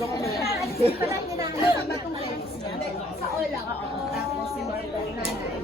Hindi pala hinahanap ang batong legs niya. Sa olang. Tapos si Marta, nanay.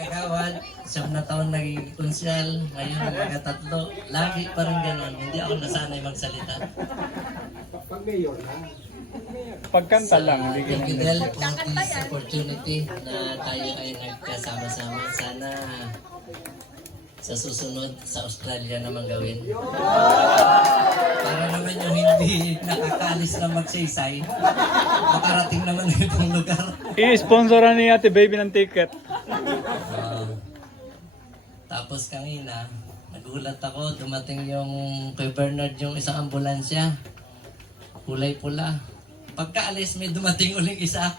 Kagawad, 7 na taon naging konsyal, ngayon mga tatlo, lagi pa rin gano'n, hindi ako nasanay magsalita. Pagkanta lang, hindi Thank you ganun. Del for this opportunity na tayo ay nagkasama-sama. Sana sa susunod sa Australia naman gawin. Para naman yung hindi nakakalis na magsaysay, makarating naman na itong lugar. I-sponsoran ni Ate Baby ng ticket. Tapos kanina, nagulat ako, dumating yung kay Bernard yung isang ambulansya. Kulay pula. Pagkaalis may dumating uling isa.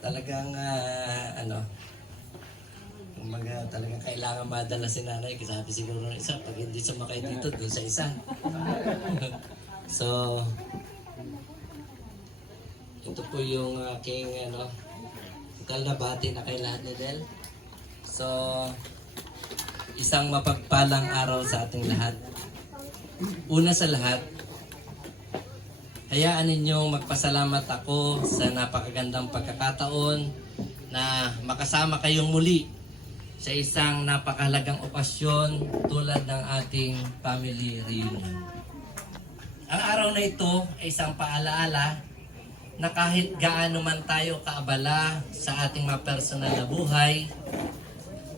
Talagang umaga talagang kailangan madala si nanay. Kasi sabi siguro ng isa, pag hindi sumakay dito, doon sa isa. So, ito po yung aking kalnabati na kay lahat ni Del. So, isang mapagpalang araw sa ating lahat. Una sa lahat, hayaan ninyong magpasalamat ako sa napakagandang pagkakataon na makasama kayong muli sa isang napakahalagang okasyon tulad ng ating family reunion. Ang araw na ito ay isang paalaala na kahit gaano man tayo kaabala sa ating mga personal na buhay,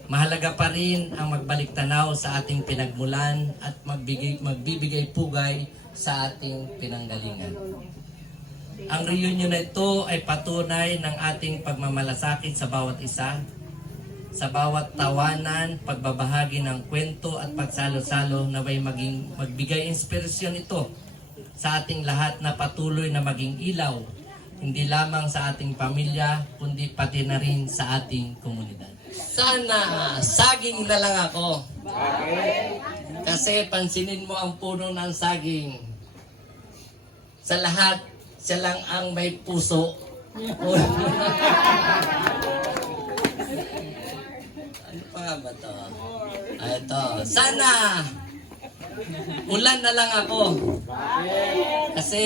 mahalaga pa rin ang magbalik tanaw sa ating pinagmulan at magbibigay pugay sa ating pinanggalingan. Ang reunion na ito ay patunay ng ating pagmamalasakit sa bawat isa, sa bawat tawanan, pagbabahagi ng kwento at pagsalo-salo na may magbigay inspirasyon ito sa ating lahat na patuloy na maging ilaw, hindi lamang sa ating pamilya, kundi pati na rin sa ating komunidad. Sana saging na lang ako. Kasi pansinin mo ang puno ng saging. Sa lahat, siya lang ang may puso. Ano pa ba to? Ito. Sana ulan na lang ako. Kasi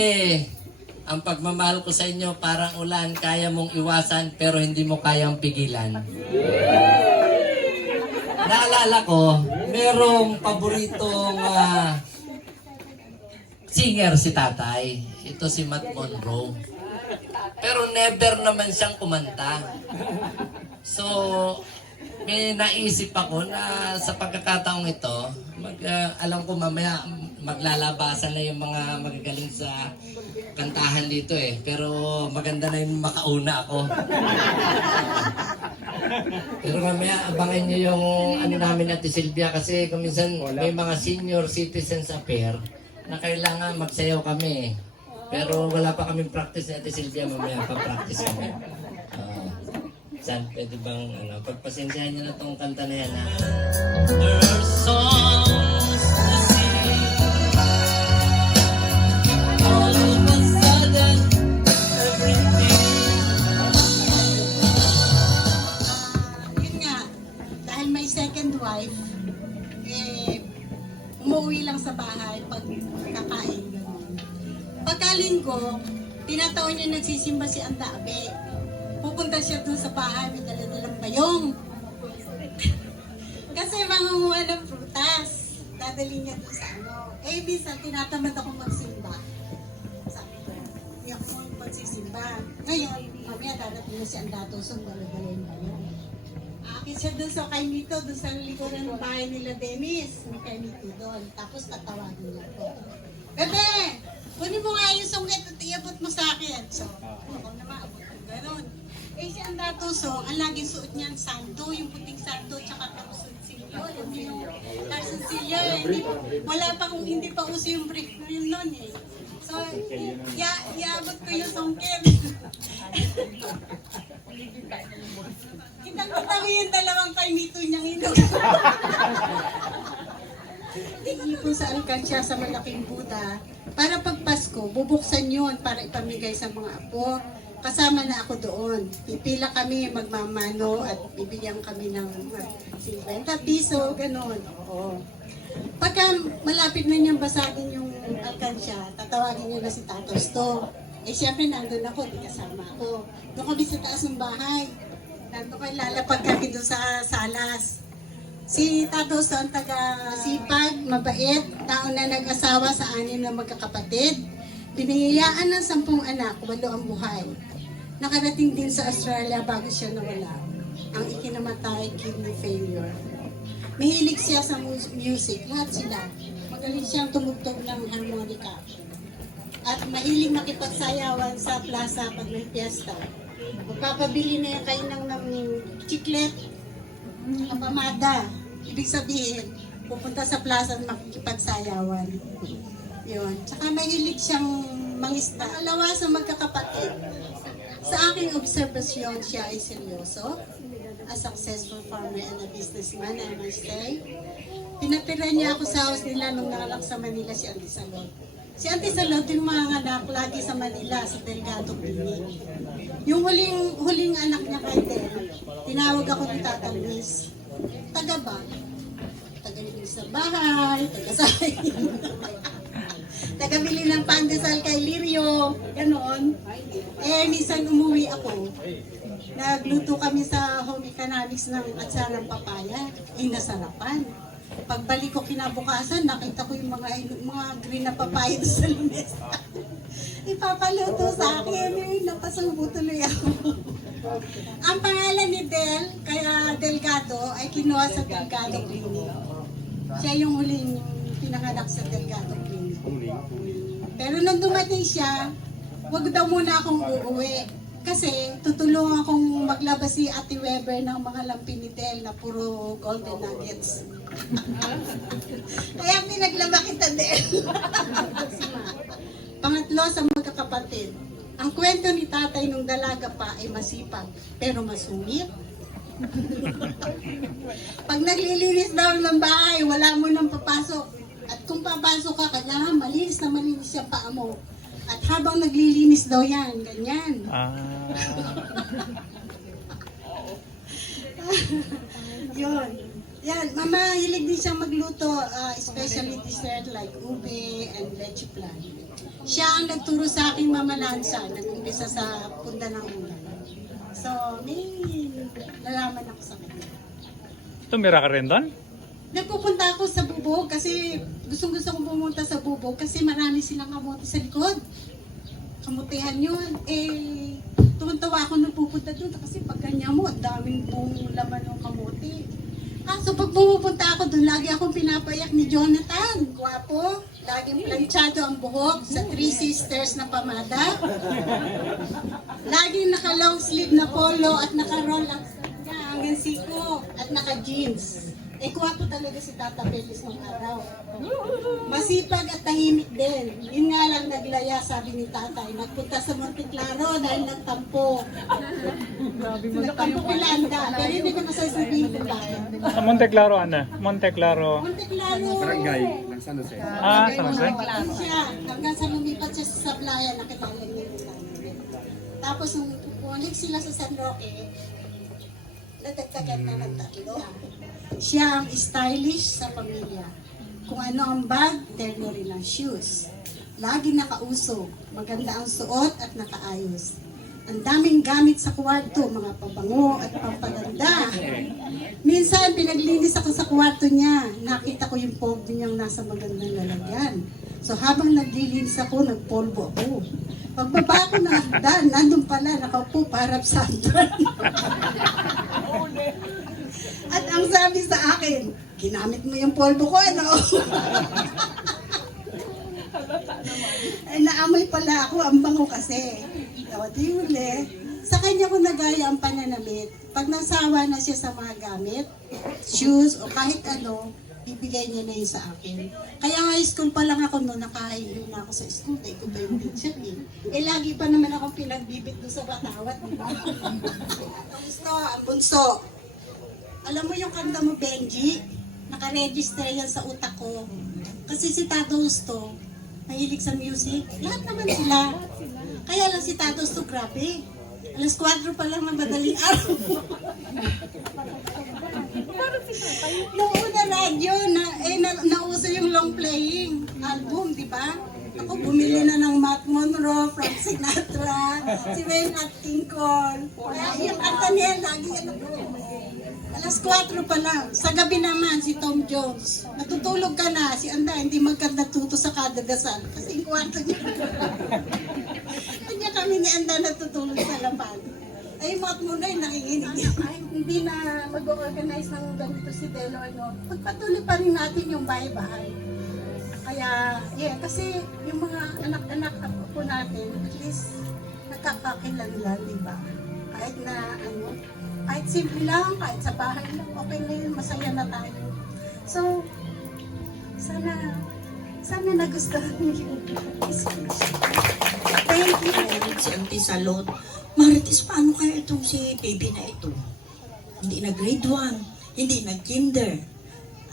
ang pagmamahal ko sa inyo parang ulan, kaya mong iwasan pero hindi mo kayang pigilan. Naalala ko, merong paboritong singer si tatay. Ito si Matt Monroe. Pero never naman siyang kumanta. So, may naisip ako na sa pagkakataong ito, alam ko mamaya maglalabasan na yung mga magagaling sa kantahan dito eh. Pero maganda na yung makauna ako. Pero mamaya abangan nyo yung ano namin Ate Silvia kasi kung minsan may mga senior citizens affair na kailangan magsayaw kami. Pero wala pa kaming practice ni Ate Silvia, mamaya pa-practice kami. Saan pwede bang pagpasensyahan nyo na itong kanta na yan ha? There are songs to sing. All of a sudden, everything. Yun nga, dahil may second wife, umuwi lang sa bahay pag kakain. Gano'n. Pagkalinggo, tinataon niya nagsisimba si Andabe. Pupunta siya doon sa bahay, may dala-dalang bayong. Kasi mangunguha ng prutas. Dadali niya doon sa ano. Eh, minsan, tinatamad ako magsimba. Sabi ko, hindi ako magsisimba. Ngayon, mamaya dadating na si Andatoson, dala-dala yung bayong. Akit siya doon sa kay Nito, doon sa likuran ng bahay nila Dennis. May kay Nito doon. Tapos tatawagin niya ko. Bebe! Kunin mo nga yung sungkit at iabot mo sa akin. So, ako naman, abot ko gano'n. Eh si Andatoson, ang laging suot niyan sando, yung puting sando, tsaka tarsunsilyo. Yung tarsunsilyo, hindi pa uso yung brick na yun nun eh. So, iabot ko yung sungkit. Kitang-kita mo yung dalawang kainito niyang inog. Iipon sa alkansya sa malaking Buddha. Para pag Pasko, bubuksan yun para ipamigay sa mga apo. Kasama na ako doon. Pipila kami, magmamano at bibigyan kami ng 50 piso, gano'n. Oo. Pagka malapit na niyang basagin yung alkansya, tatawagin niya na si Tatos to. Eh siyempre nandun ako, di kasama ako. Doon kami sa taas ng bahay. Nandun kayo lalapag kami doon sa salas. Si Tatos ang taga-sipag, mabait, taon na nag-asawa sa 6 na magkakapatid. Biniyayaan ng 10 anak, 8 ang buhay. Nakarating din sa Australia bago siya nawala. Ang ikinamatay, kidney failure. Mahilig siya sa music, lahat sila. Magaling siyang tumugtog ng harmonica. At mahilig makipagsayawan sa plaza pag may piyesta. Magpapabili na yung kainang ng chiclet, kapamada. Ibig sabihin, pupunta sa plaza at makikipagsayawan. Yun. Tsaka mahilig siyang mangisda. Alawa sa magkakapatid. Sa aking obserbasyon, siya ay seryoso. A successful farmer and a businessman, I must say. Pinatira niya ako sa house nila nung nakalak sa Manila si Auntie Salot. Si Auntie Salot yung mga anak lagi sa Manila, sa Delgado Clinic. Yung huling anak niya kay Del, tinawag ako ni Tata Luis. Taga ba? Taga sa bahay, taga sa taga-bili ng pandesal kay Lirio, ganoon. Eh, minsan umuwi ako. Nagluto kami sa home economics ng atsa ng papaya. Eh, nasarapan. Pagbalik ko kinabukasan, nakita ko yung mga green na papaya doon sa lamesa. Ipapaluto sa akin. Eh, napasubo tuloy ako. Ang pangalan ni Del, kaya Delgado, ay kinuha sa Delgado Clinic. Siya yung huling pinanganak sa Delgado Clinic. Pero nung dumating siya, wag daw muna akong uuwi. Kasi tutulungan akong maglabas si Ate Weber ng mga lampi ni Del na puro golden nuggets. Kaya pinaglaba kita, Del. Pangatlo sa magkakapatid. Ang kwento ni tatay nung dalaga pa ay masipag, pero masungit. Pag naglilinis daw ng bahay, wala mo nang papasok. At kung papasok ka, kailangan malinis na malinis yung paa mo. At habang naglilinis daw yan, ganyan. Yun. Yan, mama, hilig din siyang magluto, especially dessert like ube and leche flan. Siya ang nagturo sa akin mamalansa, nag-umpisa sa Punda ng Ulan. So, may nalaman ako sa kanya. Tumira ka rin doon? Nagpupunta ako sa bubog kasi gustong-gusto kong pumunta sa bubog kasi marami silang kamote sa likod. kamutihan yun. Tuwan-tawa ako nung pupunta doon kasi pag ganyan mo, ang daming buong laman ng kamuti. So pag pumupunta ako doon, lagi akong pinapayak ni Jonathan. Gwapo, laging planchado ang buhok sa Three Sisters na pamada. Laging naka-long sleeve na polo at naka-roll ang niya hanggang siko at naka-jeans. Gwapo talaga si Tata Pelis ng araw. Masipag at tahimik din. Yun nga lang naglaya, sabi ni tatay. Nagpunta sa Monteclaro dahil nagtampo. Nagtampo kilanda. Pero hindi ko nasasabihin kung bakit. Sa Monte Claro, Ana? Monte Claro. Monteclaro. Barangay ng San Jose. San Jose? Doon siya. Hanggang sa lumipat siya sa Sablaya, nakilala niya yung nanay. Tapos nung pupunik sila sa San Roque, nadagdagan na ng tatlo. Siya ang stylish sa pamilya. Kung ano ang bag, terno rin ang shoes. Lagi nakausog, maganda ang suot at nakaayos. Ang daming gamit sa kwarto, mga pabango at pampaganda. Minsan, pinaglinis ako sa kwarto niya. Nakita ko yung polvo niyang nasa magandang lalagyan. So habang naglilinis ako, nagpolvo ako. Pagbaba ko ng hagdan, nandun pala, nakaupo parang sa hagdan. At ang sabi sa akin, ginamit mo yung polvo ko, ano? Ay, naamoy pala ako, ang bango kasi. Di uli. Sa kanya ko nagaya ang pananamit. Pag nasawa na siya sa mga gamit, shoes, o kahit ano, bibigay niya na yun sa akin. Kaya high school pa lang ako noon, nakahiyo na ako sa school. Dahil ko ba yung teacher eh. Lagi pa naman akong pinagbibit doon sa Batawat, di ba? Gusto, ang bunso. Alam mo yung kanta mo, Benji? Nakaregister yan sa utak ko. Kasi si Tato Gusto, mahilig sa music. Lahat naman sila. Kaya lang si Tato Gusto, grabe. Alas 4 pa lang ng madaling araw. Noong una radyo, nauso yung long playing album, di ba? Ako bumili na ng Matt Monroe, Frank Sinatra, si Wayne King Cole. Kaya yung kanta niya, lagi yan ako. Alas 4 pa lang. Sa gabi naman, si Tom Jones. Natutulog ka na, si Anda, hindi magkandatuto sa kadagasan. Kasi yung kwarto niya. Kanya kami ni Anda natutulog sa lapad. Ay, Matt Monroe, nakikinig. Hindi na mag-organize ng ganito si Delo. Pagpatuloy pa rin natin yung bahay-bahay. Kaya, kasi yung mga anak-anak po natin, at least nakakakilanlan, di ba? Kahit na, kahit simple lang, kahit sa bahay lang, okay na yun, masaya na tayo. So, sana nagustuhan niyo yung speech. Thank you. Si Auntie Salot, Marites, paano kaya itong si baby na ito? Hindi na grade 1, hindi na kinder.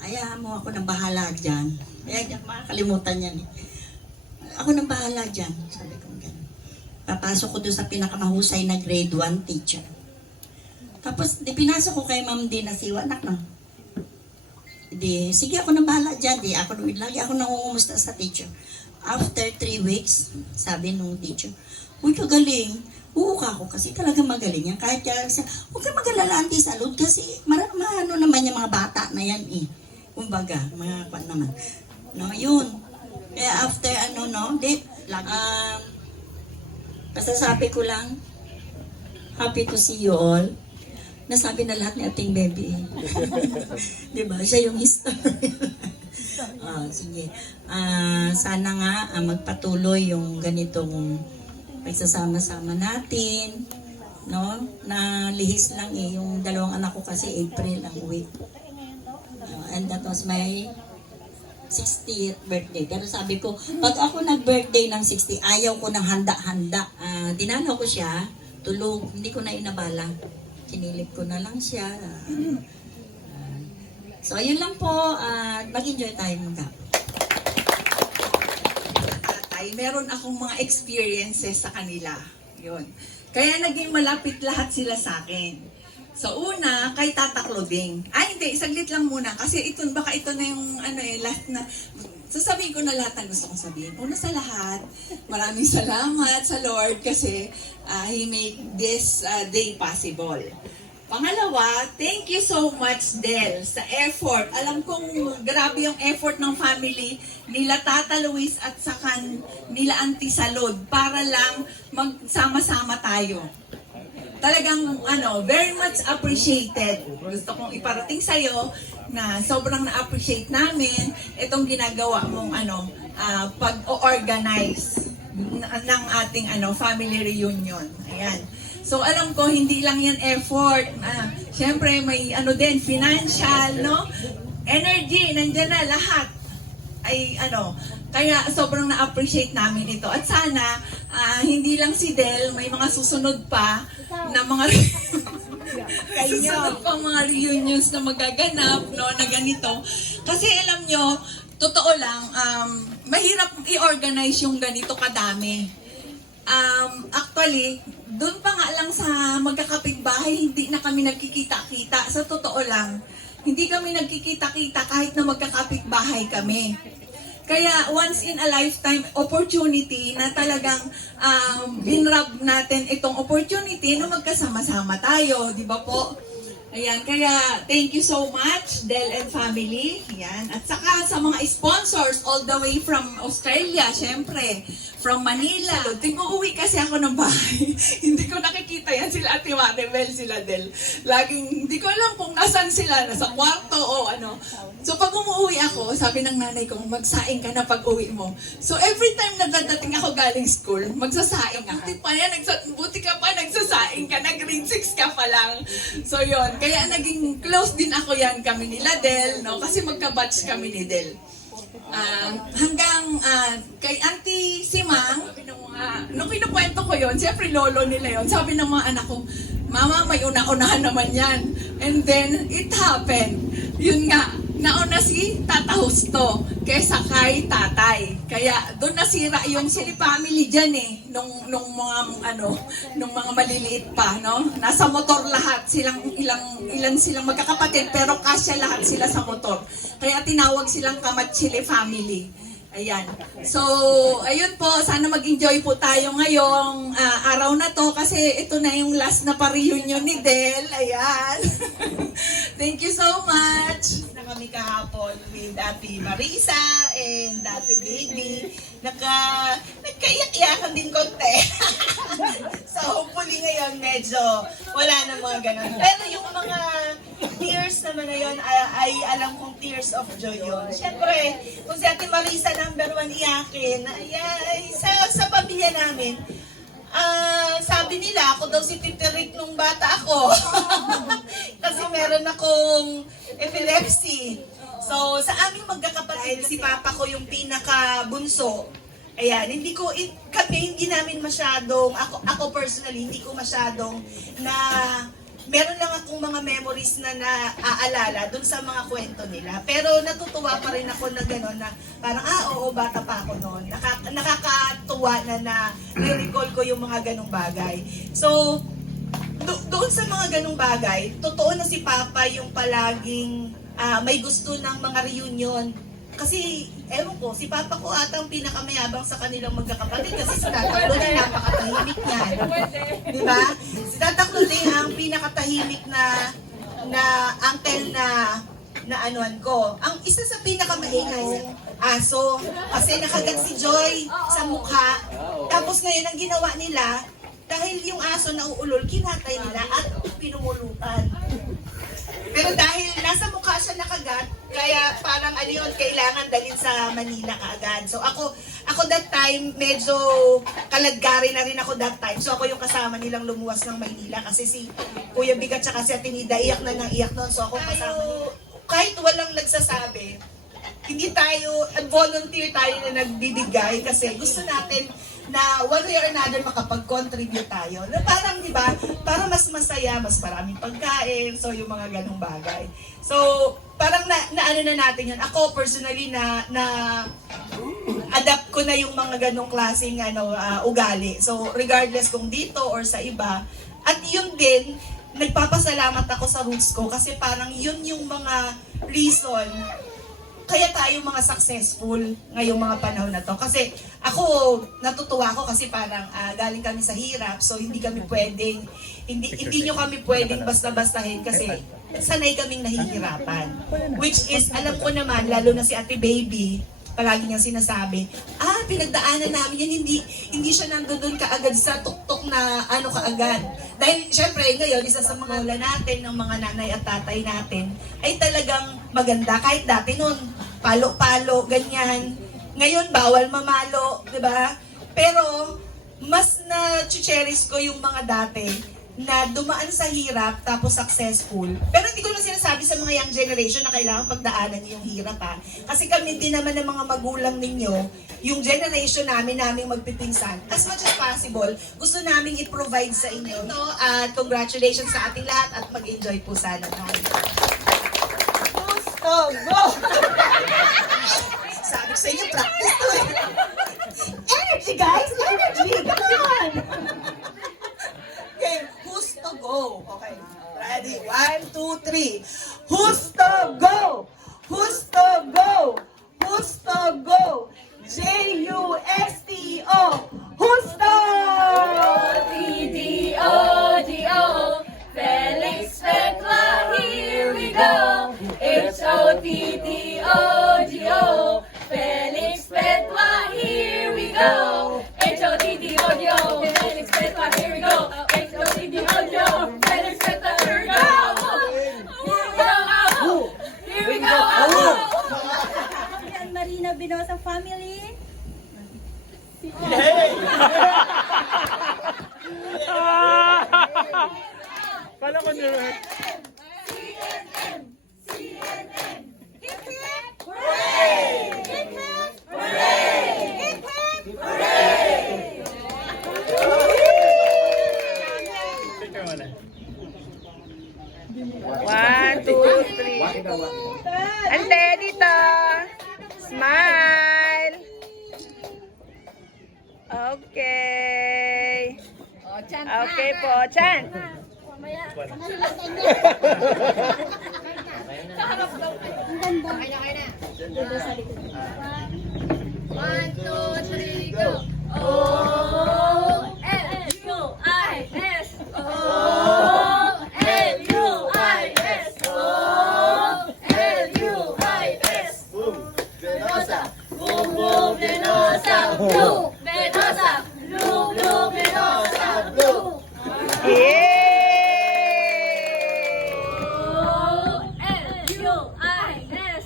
Ayaw mo ako nang bahala dyan. Kaya makakalimutan yan eh. Ako nang bahala dyan. Sabi ko gano'n. Papasok ko doon sa pinakamahusay na grade 1 teacher. Tapos, pinasok ko kay Ma'am Dina Siwa, anak na. Sige ako nang bahala dyan. Lagi ako nangungumusta sa teacher. After 3 weeks, sabi nung teacher, uy, kagaling. Uuka ako kasi talaga magaling yan. Kahit siya, huwag ka mag-alala, Auntie Salud, kasi ano naman yung mga bata na yan eh. Kumbaga, mga kwan naman. No, yun. Kaya after pasasabi ko lang, happy to see you all. Nasabi na lahat ni ating baby. Diba? Siya yung history. Sige. Sana nga magpatuloy yung ganitong pagsasama-sama natin. No? Na lihis lang eh. Yung dalawang anak ko kasi April ang uwi. And that was my 60th birthday. Pero sabi ko, pag ako nag-birthday ng 60, ayaw ko ng handa-handa. Dinalaw ko siya, tulog, hindi ko na inabala. Kinilip ko na lang siya. So, yun lang po. Mag-enjoy tayo mga tatay, meron akong mga experiences sa kanila. Yun. Kaya naging malapit lahat sila sa akin. So, una, kay Tata Claudine. Hindi, saglit lang muna. Kasi baka ito na yung, last na, sasabihin ko na lahat ng gusto kong sabihin. Una sa lahat, maraming salamat sa Lord kasi He made this day possible. Pangalawa, thank you so much, Del, sa effort. Alam kong grabe yung effort ng family nila Tata Luis at saka nila Auntie Salud para lang magsama-sama tayo. Talagang very much appreciated. Gusto kong iparating sa'yo na sobrang na-appreciate namin itong ginagawa mong pag-organize ng ating family reunion. Ayan. So alam ko hindi lang yan effort. Syempre may din financial, no? Energy, nandiyan na lahat. Ay kaya sobrang na-appreciate namin ito. At sana hindi lang si Del, may mga susunod pa na mga susunod pang mga reunions na magaganap, no, na ganito. Kasi alam nyo, totoo lang, mahirap i-organize yung ganito kadami. Actually, doon pa nga lang sa magkakapitbahay, hindi na kami nagkikita-kita. Sa totoo lang, hindi kami nagkikita-kita kahit na magkakapitbahay kami. Kaya once in a lifetime opportunity na talagang binrab natin itong opportunity na magkasama-sama tayo, di ba po? Ayan, kaya thank you so much, Del and family. Ayan. At saka sa mga sponsors all the way from Australia, syempre, from Manila. Uuwi kasi ako ng bahay. Hindi ko nakikita yan sila Ate Maribel, sila Del. Laging, hindi ko alam kung nasan sila, nasa kwarto o ano. So pag umuwi ako, sabi ng nanay ko, magsaing ka na pag uwi mo. So every time na dadating ako galing school, magsasaing ako. Buti ka pa, nagsasaing ka na, grade 6 ka pa lang. So yon, kaya naging close din ako yan kami nila Del, no? Kasi magka-batch kami ni Del. Hanggang kay Auntie Simang, nung kinukwento ko yon, siyempre lolo nila yon, sabi ng mga anak ko, Mama, may una-unahan naman yan. And then, it happened. Yun nga, nauna si Tata Justo kesa kay tatay. Kaya doon nasira yung sili family dyan nung mga maliliit pa, no? Nasa motor lahat, ilan silang magkakapatid, pero kasya lahat sila sa motor. Kaya tinawag silang Kamatsili family. Ayan. So, ayun po, sana mag-enjoy po tayo ngayong araw na to kasi ito na yung last na pa-reunion ni Del. Ayan. Thank you so much. Na kami kahapon with Ate Marisa and Ate Baby. Nagkaiyak-iyakan din konti. So hopefully ngayon medyo wala na mga ganun. Pero yung mga tears naman na yun, ay alam kong tears of joy yun. Siyempre, kung si Ate Marisa number 1 iyakin, ay sa pamilya namin, sabi nila, ako daw si Titirik nung bata ako. Kasi meron akong epilepsy. So, sa aming magkakapatid, si Papa ko yung pinaka-bunso. Ayan, hindi namin masyadong, ako personally, hindi ko masyadong meron lang akong mga memories na naaalala dun sa mga kwento nila. Pero natutuwa pa rin ako na gano'n na parang, oo, bata pa ako noon. Nakakatuwa na recall ko yung mga ganong bagay. So, doon sa mga ganong bagay, totoo na si Papa yung palaging may gusto ng mga reunion. Kasi, ewan ko, si Papa ko ata ang pinakamayabang sa kanilang magkakapatid kasi si Tata Claudine napakatahimik niyan. Di ba? Si Tata Claudine ang pinakatahimik na uncle na anuan ko. Ang isa sa pinakamaingay aso kasi nakagat si Joy sa mukha. Tapos ngayon ang ginawa nila, dahil yung aso na uulol, kinatay nila at pinumulutan. Pero dahil nasa mukha siya nakagat, kaya parang kailangan dalhin sa Manila kaagad. So ako that time, medyo kaladgari na rin ako that time. So ako yung kasama nilang lumuwas ng Maynila kasi si Kuya Bigat tsaka si Ate Nida iyak na nang iyak noon. So ako kasama nila. Kahit walang nagsasabi, hindi tayo, volunteer tayo na nagbibigay kasi gusto natin na one way or another makapag-contribute tayo. Na parang, di ba, para mas masaya, mas maraming pagkain, so yung mga ganong bagay. So, parang na natin yun. Ako, personally, na adapt ko na yung mga ganong klaseng ugali. So, regardless kung dito or sa iba. At yun din, nagpapasalamat ako sa roots ko kasi parang yun yung mga reason kaya tayo mga successful ngayong mga panahon na to. Kasi ako, natutuwa ako kasi parang galing kami sa hirap, so hindi kami pwedeng hindi nyo kami pwedeng basta-bastahin kasi sanay kaming nahihirapan. Which is, alam ko naman, lalo na si Ate Baby, palagi niyang sinasabi, pinagdaanan namin yan, hindi siya nandun kaagad sa tuktok na ano kaagad. Dahil syempre ngayon, isa sa mga ula natin, ng mga nanay at tatay natin, ay talagang maganda. Kahit dati nun, palo-palo, ganyan. Ngayon, bawal mamalo, di ba? Pero, mas na-cherish ko yung mga dati na dumaan sa hirap tapos successful. Pero hindi ko naman sinasabi sa mga young generation na kailangan pagdaanan niyo yung hirap ha. Kasi kami din naman ng mga magulang ninyo, yung generation naming magpipinsan, as much as possible, gusto naming i-provide sa inyo. No? At congratulations sa ating lahat at mag-enjoy po sana tayo. Gusto, go! Sabi ko sa inyo, practice to eh. Energy guys! Energy! Come on! Okay, who's to go? Okay, ready? 1, 2, 3. Who's to go? Who's to go? Who's to go? J-U-S-T-O. Who's to? T-D-O-D-O, Felix Petla, here we go. H-O-T-D-O-D-O, Felix Petla, here we go. H-O-T-D-O-D-O, Felix Petla, here we go. H-O-T-D-O-D-O, Felix Petla, here we go. Here we go. Yan, Marina Binosa family. Kala ko nyo. Picture mo na. 1, 2, 3. Ante, dito. Smile. Okay. Okay po, Chan. One, two, three, go. O-L-U-I-S. O-L-U-I-S. O-L-U-I-S. Venosa. Boom, boom, Venosa. Blue. Venosa. Blue, blue, Venosa. Blue. O-L-U-I-S.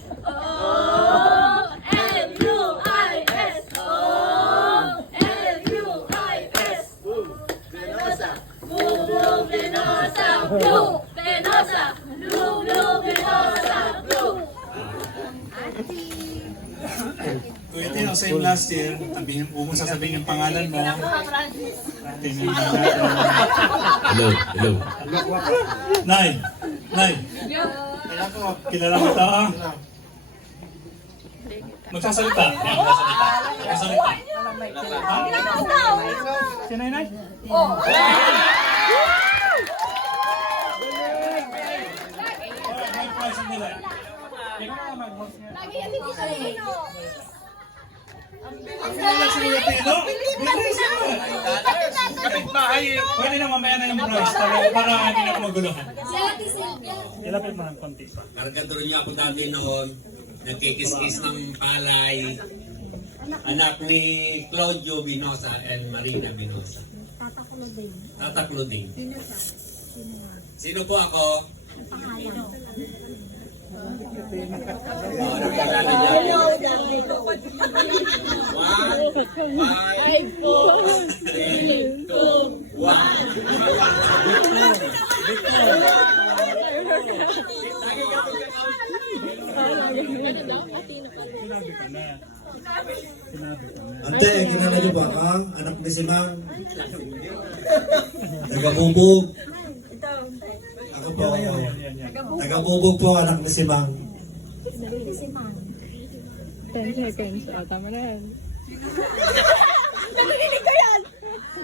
O-L-U-I-S. O-L-U-I-S. Venosa. Blue, blue, Venosa. Blue. Venosa. Blue, blue, Venosa. Blue. Kuya Tino, same last year, huwag mo sasabihin yung pangalan mo. Tingnan natin. Hello. Nay! Kilala mo ito, ha? Magsasalita. Magsasalita. Si Nay? May prize nila. Ikaw na mag-host niya. Pwede na mamaya na yung prize para hindi na magulo. Ilapit mo ng konti pa. Kargador niyo ako dati noon, nagkikis-kis ng palay. Anak ni Claudio Binosa and Marina Binosa. Tata Clothing. Sino po ako? Ano pangalan niya? 1, 5, 4, 3, 2, 1. Ante, kilala niyo ba ka? Anak ni si Mang. Taga-bubog. Ako po. Taga-bubog po, anak ni si Mang. 10 seconds. Tama na yan. Narinig ko yan!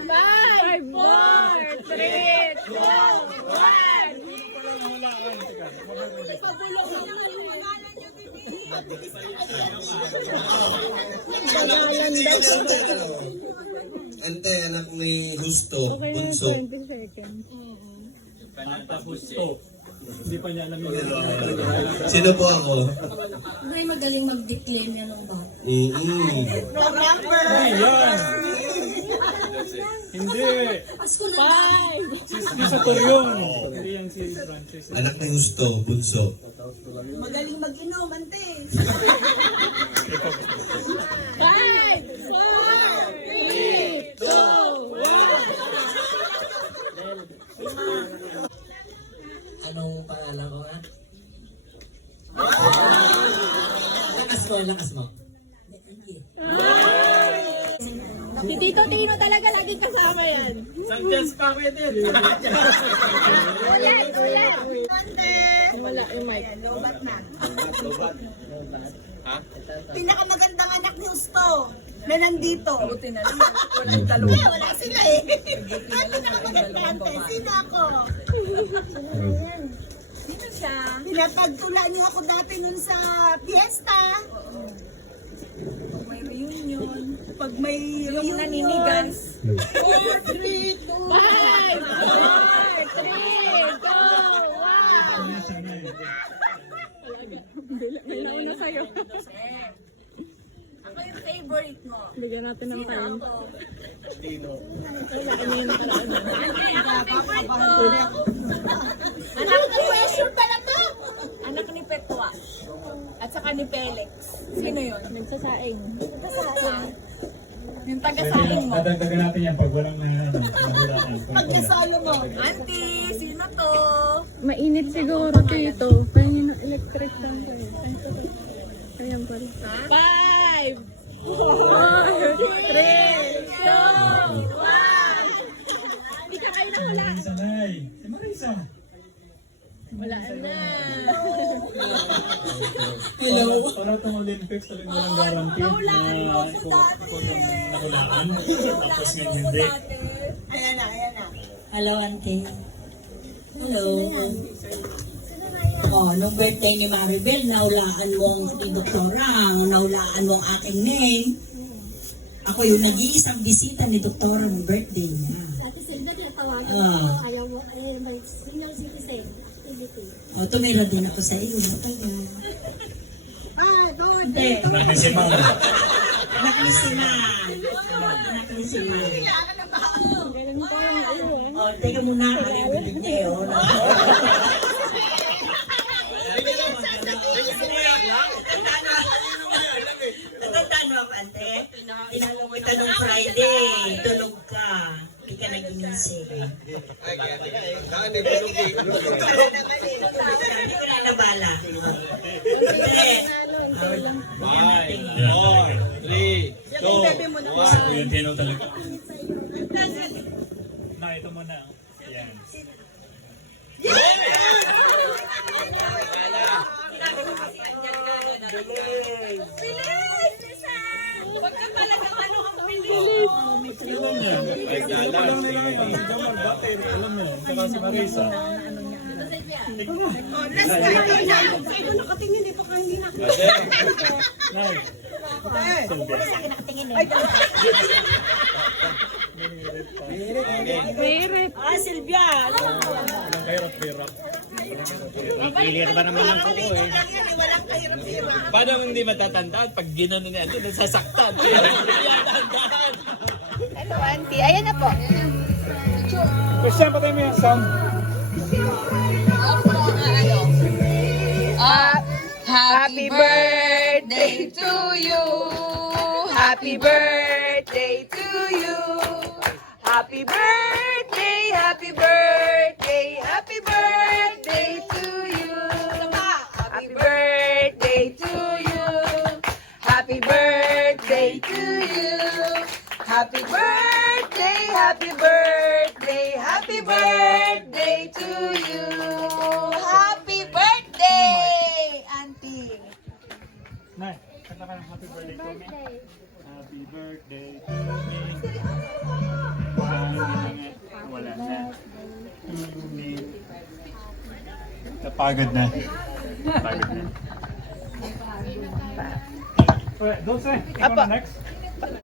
5, 4, 3, 2, 1. Ante, anak ni Justo, Bunso. 20 seconds. Tata Gusto. Hindi pa niya alam yung Sino po ako? May magaling mag-declaim yan ng bata. Yan! Hindi! Pasko na. Si Saturyon! Hindi yan si Francis. Anak ni Gusto, bunso. Magaling mag-inom, ante. 5, 4, 3, 2, 1. Anong pangalan ko nga? Lakas mo. Si Tito Tino talaga laging kasama yan. Sanchez pa rin din. Wala yung mic. Lobat na. Pinakamagandang anak ni Gusto na nandito. Buti na lang. Wala sila eh. Ang pinakamagandang ante. Sino ako? Sino siya? Pinapagtulaan niyo ako dati nun sa fiesta. Pag may reunion, Pag may yung naninigas. 4, 3, 2, 1. 4, 3, 2, 1. May nauna sa'yo. Ako yung favorite mo. Bigyan natin ng time. Anak ng question pala to. Anak ni Petwa. At saka ni Felix. Sino yun? Nagsasaing. Yung taga-saing mo. Dadagdagan natin yan pag walang nahulaan. Pagkasalo mo. Auntie, sino to? Mainit siguro dito. Kaya yung electric fan kayo. Ayan pa rin. 5, 4, 3, 2, 1. Hindi ka kayo na wala. Sanay. Si Marisa. Wala na. Hello? Para itong Olympics talagang walang guarantee na ako yung nahulaan. Tapos ngayon hindi. Ayan na, ayan na. Hello, auntie. Hello. Oh, nung birthday ni Maribel, naulaan mo ni Doktora, naulaan mo ang aking name. Ako yung nag-iisang bisita ni Doktora ng birthday niya. Dati sa iba niya tawagin Ah. ko. Ayaw mo, may senior citizen. O, tumira din ako sa iyo. Kaya. Hindi. Anak ni si Ma'am. Anak ni si Ma'am. Anak ni si Ma'am. O, teka muna. Kalimutin niya yun. Natandaan mo ako, ante? Tinanong kita nung Friday. Tulog ka. Hindi ka nag-inisip. Sabi ko na nabala. Hindi. 5, 4, 3, 2, 1. Yung tino talaga. Na, ito muna. Yan. Huwag ka talaga ano ang bilis. Alam niya. Ay, gala. Ang gamar dati. Alam mo. Saka si Marisa. Last time na. Sa'yo nakatingin dito ka, hindi na. Nay. Merit. Ah, Silvia. Walang kahirap-hirap. Clear ba naman ang kuko eh? Walang kahirap-hirap. Paano hindi matatandaan pag ginanon niya ito, nasasaktan? Hello, auntie. Ayan na po. Christian, patay mo yung sound. Happy birthday to you. Happy birthday to you. Happy birthday, happy birthday, happy birthday to you. Happy birthday to you. Happy birthday to you. Happy birthday, happy birthday, happy birthday to you. Happy birthday, auntie. Nay, kanta ka ng happy birthday to me. Happy birthday to me. Wala na. Napagod na. Pagod na. Don't say. Ikaw na next.